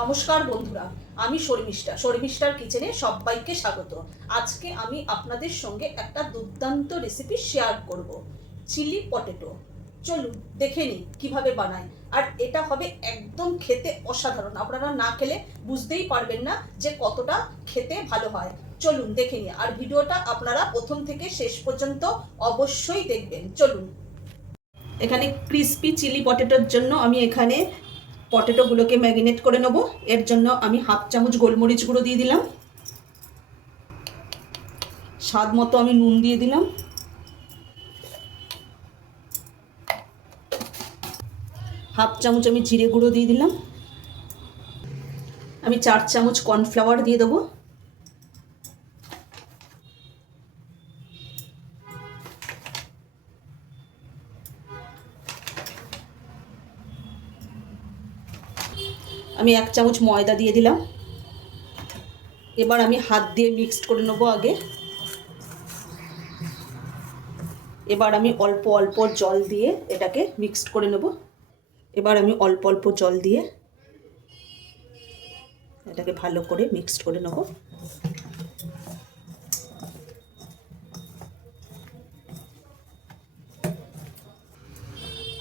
নমস্কার বন্ধুরা, আমি শর্মিষ্ঠার কিচেনে সবাইকে স্বাগত। আজকে আমি আপনাদের সঙ্গে একটা দুর্দান্ত রেসিপি শেয়ার করব, চিলি পটেটো। চলুন দেখে নিই কীভাবে বানাই। আর এটা হবে একদম খেতে অসাধারণ, আপনারা না খেলে বুঝতেই পারবেন না যে কতটা খেতে ভালো হয়। চলুন দেখে নিই, আর ভিডিওটা আপনারা প্রথম থেকে শেষ পর্যন্ত অবশ্যই দেখবেন। চলুন। এখানে ক্রিসপি চিলি পটেটোর জন্য আমি এখানে পটেটোগুলোকে ম্যারিনেট করে নেব। এর জন্য আমি হাফ চামচ গোলমরিচ গুঁড়ো দিয়ে দিলাম, স্বাদ মতো আমি নুন দিয়ে দিলাম, হাফ চামচ আমি জিরে গুঁড়ো দিয়ে দিলাম, আমি 4 চামচ কর্নফ্লাওয়ার দিয়ে দেবো, আমি 1 চামচ ময়দা দিয়ে দিলাম। এবার আমি হাত দিয়ে মিক্সড করে নেবো আগে। এবার আমি অল্প অল্প জল দিয়ে এটাকে মিক্সড করে নেব। এবার আমি অল্প অল্প জল দিয়ে এটাকে ভালো করে মিক্সড করে নেব।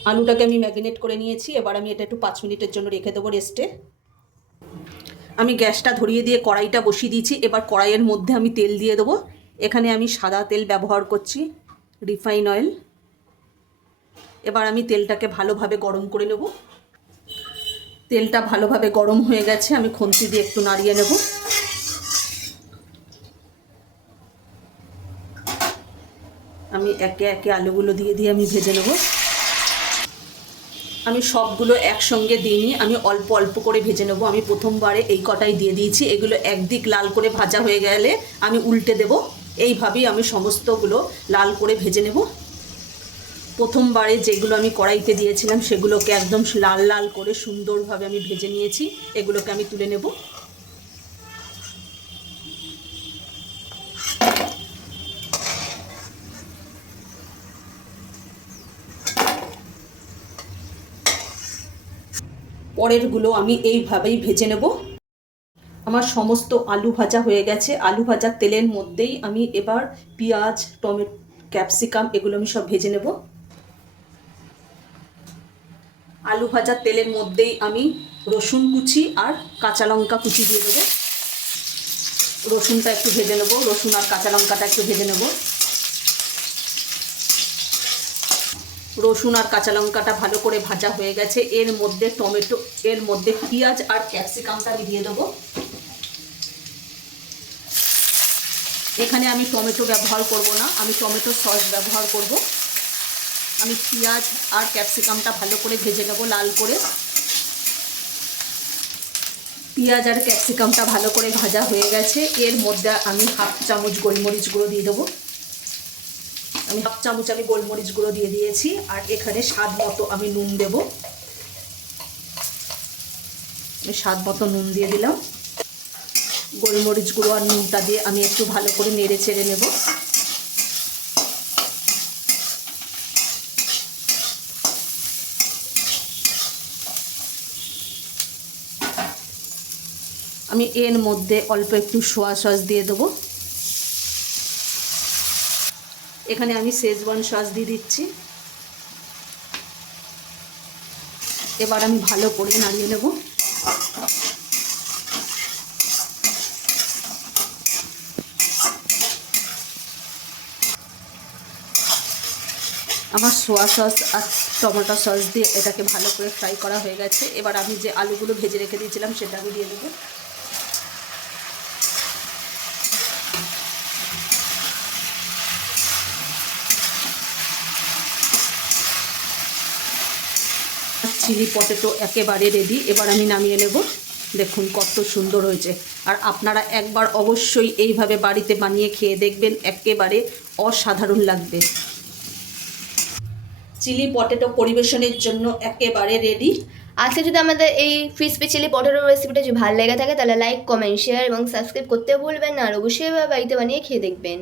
আলুটাকে আমি ম্যারিনেট করে নিয়েছি। এবার আমি এটা একটু 5 মিনিটের জন্য রেখে দেবো রেস্টে। আমি গ্যাসটা ধরিয়ে দিয়ে কড়াইটা বসিয়ে দিয়েছি। এবার কড়াইয়ের মধ্যে আমি তেল দিয়ে দেবো। এখানে আমি সাদা তেল ব্যবহার করছি, রিফাইন অয়েল। এবার আমি তেলটাকে ভালোভাবে গরম করে নেব। তেলটা ভালোভাবে গরম হয়ে গেছে, আমি খুন্তি দিয়ে একটু নাড়িয়ে নেব। আমি একে একে আলুগুলো দিয়ে আমি ভেজে নেব। আমি সবগুলো একসঙ্গে দিইনি, আমি অল্প অল্প করে ভেজে নেব। আমি প্রথমবারে এই কটাই দিয়ে দিয়েছি। এগুলো একদিক লাল করে ভাজা হয়ে গেলে আমি উল্টে দেব। এইভাবেই আমি সমস্তগুলো লাল করে ভেজে নেব। প্রথমবারে যেগুলো আমি কড়াইতে দিয়েছিলাম সেগুলোকে একদম লাল লাল করে সুন্দরভাবে আমি ভেজে নিয়েছি। এগুলোকে আমি তুলে নেব। পরেরগুলো আমি এইভাবেই ভেজে নেব। আমার সমস্ত আলু ভাজা হয়ে গেছে। আলু ভাজার তেলের মধ্যেই আমি এবার পেঁয়াজ, টমেটো, ক্যাপসিকাম এগুলো আমি সব ভেজে নেব। আলু ভাজার তেলের মধ্যেই আমি রসুন কুচি আর কাঁচা লঙ্কা কুচি দিয়ে দেবো। রসুনটা একটু ভেজে নেব, রসুন আর কাঁচা লঙ্কাটা একটু ভেজে নেব। রসুন আর কাঁচা লঙ্কাটা ভালো করে ভাজা হয়ে গেছে। এর মধ্যে পেঁয়াজ আর ক্যাপসিকামটা আমি দিয়ে দেবো। এখানে আমি টমেটো ব্যবহার করব না, আমি টমেটো সস ব্যবহার করব। আমি পেঁয়াজ আর ক্যাপসিকামটা ভালো করে ভেজে নেব লাল করে। পেঁয়াজ আর ক্যাপসিকামটা ভালো করে ভাজা হয়ে গেছে। এর মধ্যে আমি হাফ চামচ গোলমরিচ গুঁড়ো দিয়ে দেবো। আমি হাফ চামচ গোলমরিচ গুঁড়ো দিয়ে দিয়েছি। আর এখানে স্বাদ মতো আমি নুন দেব। আমি স্বাদ মতো নুন দিয়ে দিলাম। গোলমরিচ গুঁড়ো আর নুনটা দিয়ে আমি একটু ভালো করে নেড়ে চেড়ে নেব। আমি এর মধ্যে অল্প একটু সোয়া সস দিয়ে দেবো। এখানে আমি শেজওয়ান সস দিয়ে দিচ্ছি। এবার আমি ভালো করে নাড়িয়ে নেব। আমার সোয়া সস আর টমেটো সস দিয়ে এটাকে ভালো করে ফ্রাই করা হয়ে গেছে। এবার আমি যে আলুগুলো ভেজে রেখে দিয়েছিলাম সেটা আমি দিয়ে দেবো। চিলি পটেটো একেবারে রেডি। এবার আমি নামিয়ে নেব। দেখুন কত সুন্দর হয়েছে। আর আপনারা একবার অবশ্যই এইভাবে বাড়িতে বানিয়ে খেয়ে দেখবেন, একেবারে অসাধারণ লাগবে। চিলি পটেটো পরিবেশনের জন্য একেবারে রেডি। আজকে যদি আমাদের এই ক্রিসপি চিলি পটেটো রেসিপিটা যদি ভালো লেগে থাকে তাহলে লাইক, কমেন্ট, শেয়ার এবং সাবস্ক্রাইব করতে ভুলবেন না। আর অবশ্যই বাড়িতে বানিয়ে খেয়ে দেখবেন।